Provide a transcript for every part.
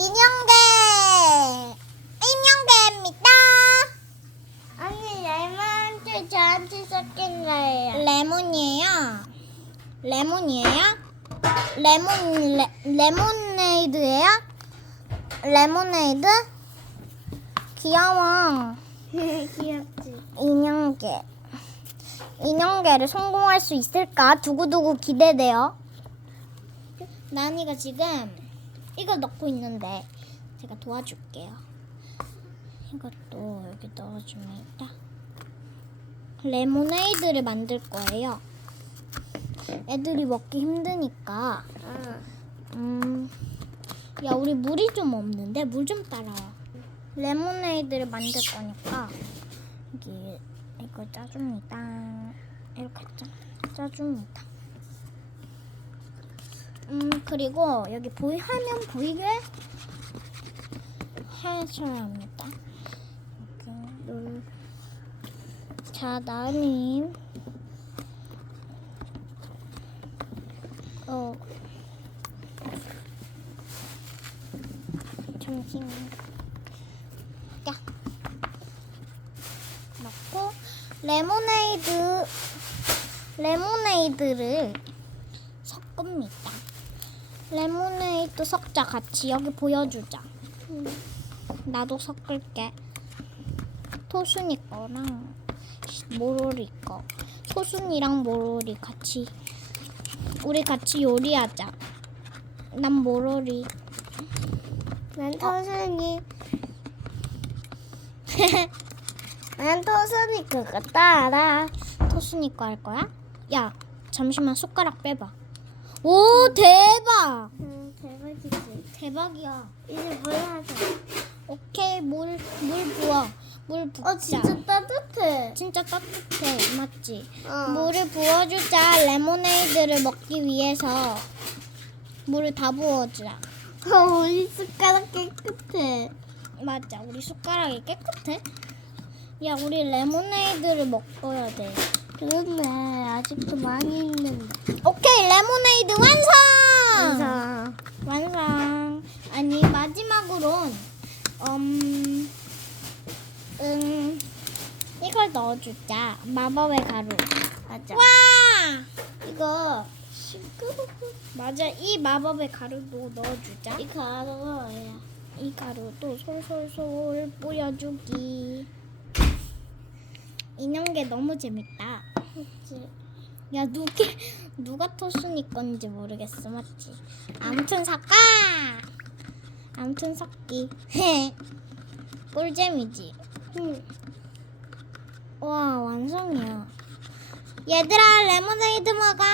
인형대 인형대입니다. 아니 레몬한테 저한테 섞인 거예요. 레몬이에요. 레몬이에요? 레몬 레, 레모네이드예요? 레모네이드? 귀여워. 귀엽지. 인형개. 인형개를 성공할 수 있을까? 두고두고 기대돼요. 나니가 지금 이거 넣고 있는데 제가 도와줄게요. 이것도 여기 넣어주면 있다. 레모네이드를 만들 거예요. 애들이 먹기 힘드니까. 응. 음, 야 우리 물이 좀 없는데 물 좀 따라와. 레모네이드를 만들 거니까 여기 이거 짜줍니다. 이렇게 짜, 짜줍니다. 음 그리고 여기 보이 화면 보이게 해줘야 합니다. 자 나님. 어. 잠시만. 야. 넣고 레모네이드 레모네이드를 섞습니다. 레모네이드 섞자 같이 여기 보여주자. 나도 섞을게. 토순이 거랑 모로리 거. 토순이랑 모로리 같이 우리 같이 요리하자. 난 모로리. 난 토순이. 난 토순이 그거 따라. 토순이 거 할 거야? 야, 잠시만 숟가락 빼봐. 오, 대박! 응 대박이지. 대박이야. 이제 뭘 하자. 오케이, 물, 물 부어. 물 붓자. 어 진짜 따뜻해. 진짜 따뜻해, 맞지? 어. 물을 부어주자. 레모네이드를 먹기 위해서 물을 다 부어주자. 어, 우리 숟가락 깨끗해. 맞아, 우리 숟가락이 깨끗해. 야, 우리 레모네이드를 먹어야 돼. 그렇네. 아직도 많이 있는데. 오케이, 레모네이드 완성! 그래서 완성. 아니 마지막으론 음, 음 이걸 넣어주자. 마법의 가루. 맞아. 와, 이거 시끄럽고 맞아. 이 마법의 가루도 넣어주자. 이 가루가 뭐야? 이 가루도 솔솔솔 뿌려주기. 인형개 너무 재밌다. 그치? 야 누게 누가 토순이 건지 모르겠어 맞지? 아무튼 삭까 아무튼 삭기 꿀잼이지 응. 와 완성이야 얘들아 레모네이드 먹어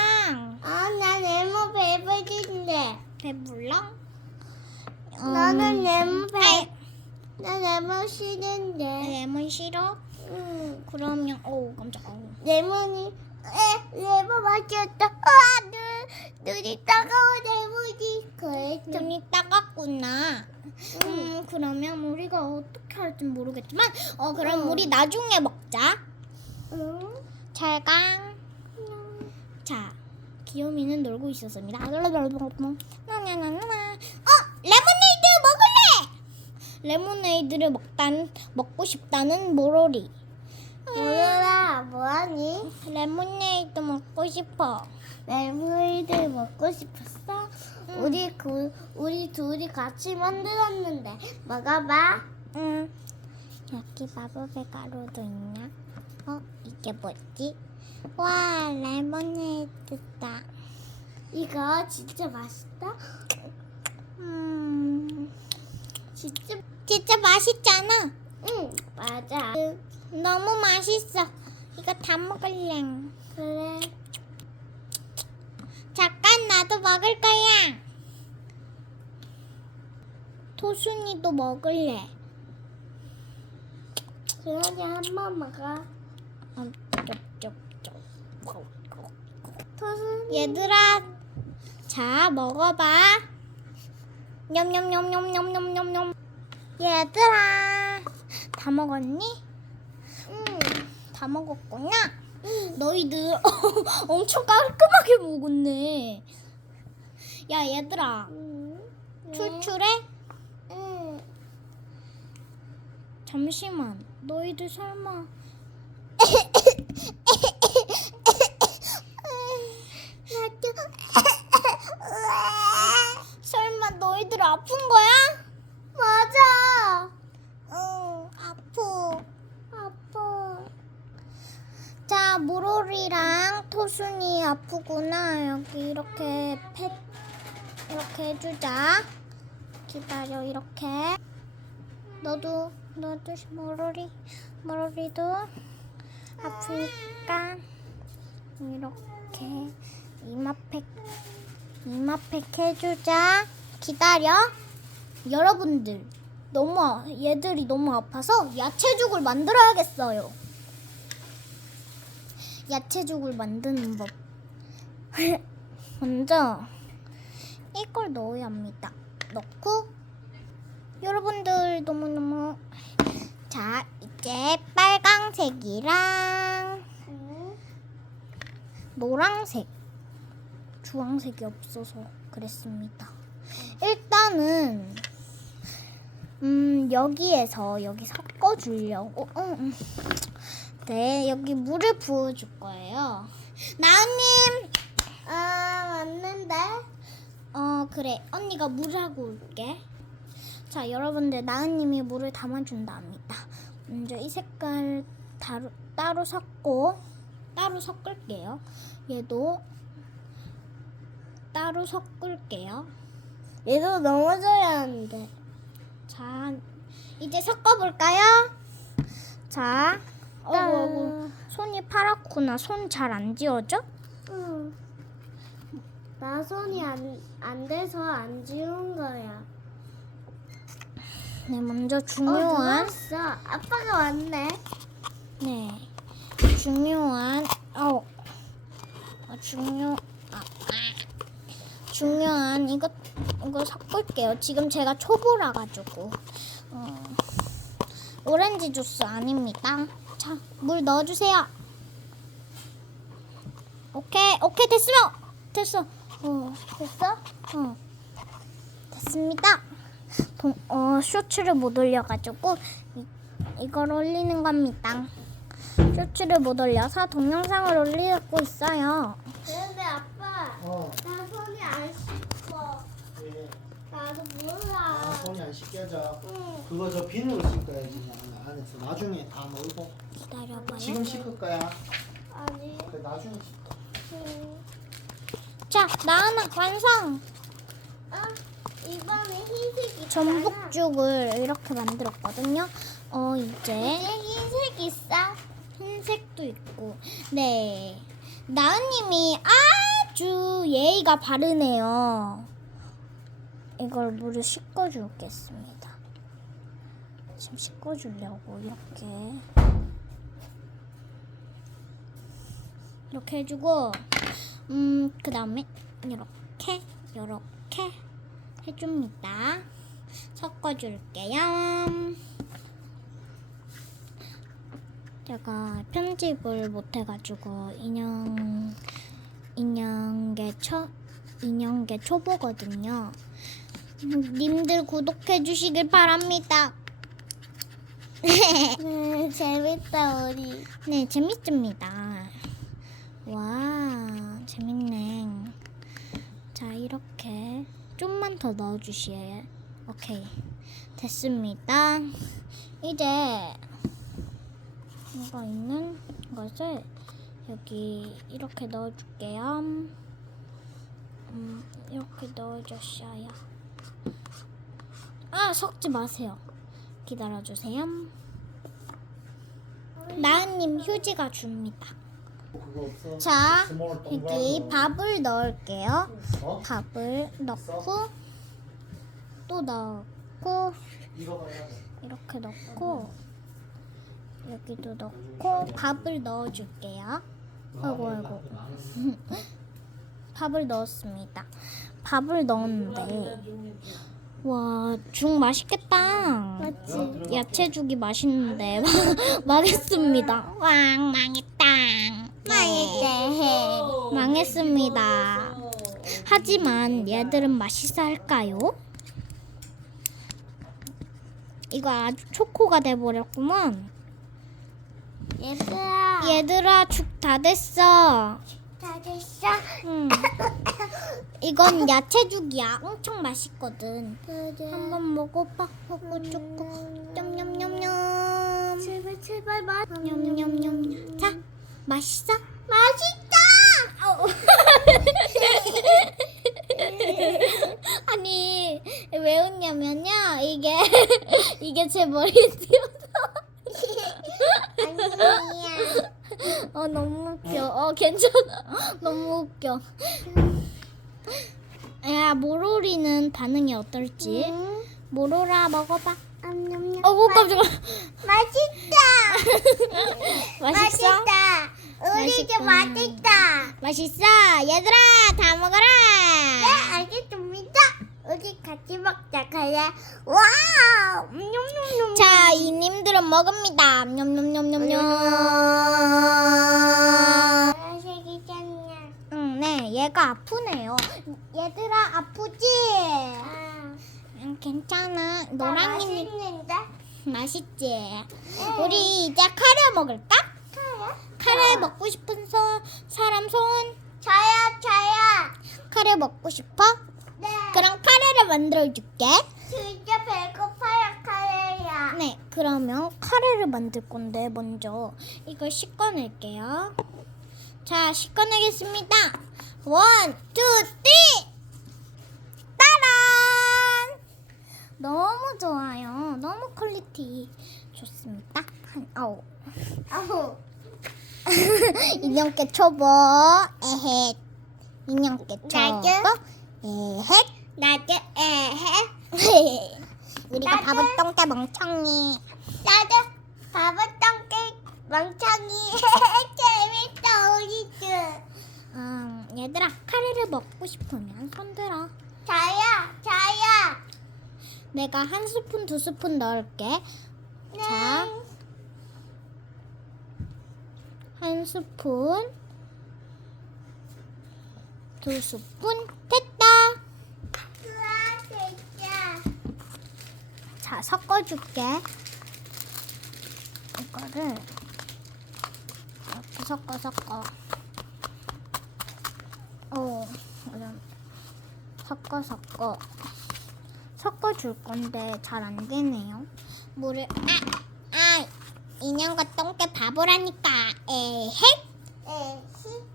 아, 난 레몬 배불린데. 배불러? 나는 음, 레몬 배. 나 레몬 싫은데. 레몬 싫어? 응. 그러면 오 깜짝아 레몬이 에 레몬 맛있다. 아, 눈 눈이 따가워 레몬이. 그랬죠. 눈이 따갑구나 음 그러면 우리가 어떻게 할지 모르겠지만 어 그럼 응. 우리 나중에 먹자 응. 잘강 자, 귀요미는 놀고 있었습니다. 나나나나. 어, 레모네이드 먹을래! 레모네이드를 먹단 먹고 싶다는 모로리. 뭐야, 뭐하니? 레모네이드 먹고 싶어. 레몬이드 먹고 싶었어? 응. 우리 그 우리 둘이 같이 만들었는데 먹어봐. 응. 여기 마법의 가루도 있냐? 어, 이게 뭐지? 와, 레모네이드다. 이거 진짜 맛있다. 음, 진짜 진짜 맛있잖아. 응 맞아. 너무 맛있어. 이거 다 먹을래. 그래. 잠깐 나도 먹을 거야. 토순이도 먹을래. 지연이 한번 먹어. 음, 토순. 얘들아, 자 먹어봐. 냠냠냠냠냠냠냠. 얘들아, 다 먹었니? 다 먹었구나. 너희들 엄청 깔끔하게 먹었네. 야 얘들아, 음. 출출해? 응. 잠시만, 너희들 설마 여기 이렇게 펫 이렇게 해주자. 기다려 이렇게. 너도 너도 모로리 모로리도 아프니까 이렇게 이마팩 이마팩 해주자. 기다려. 여러분들 너무 아- 얘들이 너무 아파서 야채죽을 만들어야겠어요. 야채죽을 만드는 법. 먼저 이걸 넣어야 합니다. 넣고 여러분들 너무너무 자 이제 빨강색이랑 응. 노랑색, 주황색이 없어서 그랬습니다. 일단은 음 여기에서 여기 섞어 주려고 어, 음. 네 여기 물을 부어줄 거예요. 나은님. 어 그래 언니가 물하고 올게. 자 여러분들 나은님이 물을 담아준답니다. 먼저 이 색깔 따로, 따로 섞고 따로 섞을게요. 얘도 따로 섞을게요. 얘도 넘어져야 하는데. 자 이제 섞어볼까요? 자 어구 어구 손이 파랗구나. 손 잘 안 지워져? 응. 나 손이 안, 안 돼서 안 지운 거야. 네 먼저 어, 중요한 누웠어. 아빠가 왔네. 네. 중요한 어, 어 중요 아, 아. 중요한 이거 이거 섞을게요. 지금 제가 초보라 가지고 어, 오렌지 주스 아닙니다. 자, 물 넣어 주세요. 오케이. 오케이 됐으면 됐어. 어, 됐어? 어. 됐습니다. 동, 어, 쇼츠를 못 올려가지고 이, 이걸 올리는 겁니다. 쇼츠를 못 올려서 동영상을 올리고 있어요. 근데 아빠, 어, 나 손이 안 씻어. 예. 나도 아, 몰라. 손이 안 씻겨져. 응. 그거 저 비누로 씻어야지 안- 안에서 나중에 다 놀고. 기다려봐요. 지금 씻을 거야. 아니. 그 나중에 씻어. 응. 자, 나은아 완성. 아, 이번에 흰색이 전복죽을 이렇게 만들었거든요. 어 이제 이제 흰색 있어? 흰색도 있고, 네. 나은님이 아주 예의가 바르네요. 이걸 물을 씻어주겠습니다. 지금 씻어주려고 이렇게 이렇게 해주고, 음, 그 다음에 이렇게 이렇게 해줍니다. 섞어줄게요. 제가 편집을 못해가지고 인형 인형계 초 인형계 초보거든요. 음, 님들 구독해 주시길 바랍니다. 네, 재밌다 우리. 네, 재밌습니다. 와, 재밌네. 자, 이렇게 좀만 더 넣어주시에요. 오케이. 됐습니다. 이제 이거 있는 것을 여기 이렇게 넣어줄게요. 음, 이렇게 넣어주셔야. 아, 섞지 마세요. 기다려주세요. 나은님 휴지가 줍니다. 자, 스몰 여기 동그라미. 밥을 넣을게요. 어? 밥을 넣고 또 넣고. 이렇게 넣고 여기도 넣고 밥을 넣어줄게요. 아이고 아이고 밥을 넣었습니다. 밥을 넣었는데 와 죽 맛있겠다. 맞지? 야채죽이 맛있는데 망했습니다. 왕 망했다. 네. 망했습니다. 하지만 얘들은 맛있어 할까요? 이거 아주 초코가 돼버렸구먼. 얘들아. 얘들아 죽 다 됐어. 다 됐어? 응. 이건 야채죽이야. 엄청 맛있거든. 한번 먹어봐. 먹고 초코. 냠냠냠냠. 제발 제발 맛. 냠냠냠. 자, 맛있어? 맛있다. 아니 왜 웃냐면요 이게 이게 제 머리에 띄어서 아니야. 어 너무 웃겨 어 괜찮아 너무 웃겨 야 모로리는 반응이 어떨지 응? 모로라 먹어봐 냠냠냠. 어우 깜짝아 맛있다. 맛있어 맛있다. 우리 집. 맛있다. 맛있어 얘들아 다 먹어라 네. 우리 같이 먹자. 그래. 와우. 냠냠냠. 자 이님들은 먹읍니다 냠냠냠냠냠 맛있겠냐. 응, 네, 얘가 아프네요. 얘들아, 아프지? 아, 응, 괜찮아. 나 노랑이니 맛있는데. 맛있지? 우리 이제 카레 먹을까? 카레? 카레 먹고 싶은 소, 사람 손? 저요, 저요. 카레 먹고 싶어? 네. 그럼 카레 를 만들어줄게. 진짜 배고파요, 카레야. 네, 그러면 카레를 만들 건데 먼저 이걸 씻어낼게요. 자, 씻어내겠습니다. 원, 투, 쓰리! 따란! 너무 좋아요. 너무 퀄리티 좋습니다. 한, 아우. 아우. 인형깨 초보, 에헷. 인형깨 나도? 초보, 에헷. 나도 에헤. 우리가 나도? 밥은 똥개 멍청이. 나도 바보 똥개 멍청이. 재밌다, 우리 집. 음, 얘들아, 카레를 먹고 싶으면 손들어. 저요, 저요. 내가 한 스푼, 두 스푼 넣을게. 네. 자. 한 스푼, 두 스푼, 됐다. 우와, 진짜. 자, 섞어줄게. 이거를 이렇게 섞어, 섞어. 오, 이런. 섞어, 섞어. 섞어줄 건데 잘 안 되네요. 물을, 아, 아, 인형과 똥개 바보라니까. 에헷. 에히.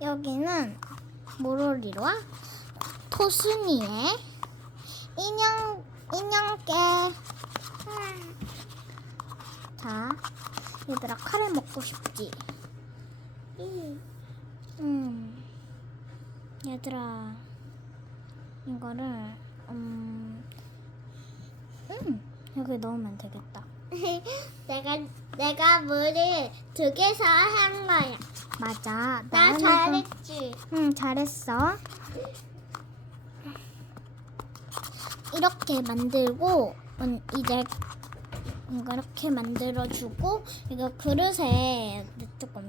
여기는 모로리와 토순이의 인형 인형깨. 자, 얘들아 카레 먹고 싶지? 응. 음, 얘들아 이거를 음, 음 여기 넣으면 되겠다. 내가 내가 물을 두 개서 한 거야. 맞아. 나 나는 좀- 잘했지. 응, 잘했어. 이렇게 만들고 음, 이제 이거 이렇게 만들어주고 이거 그릇에 놔둘 겁니다.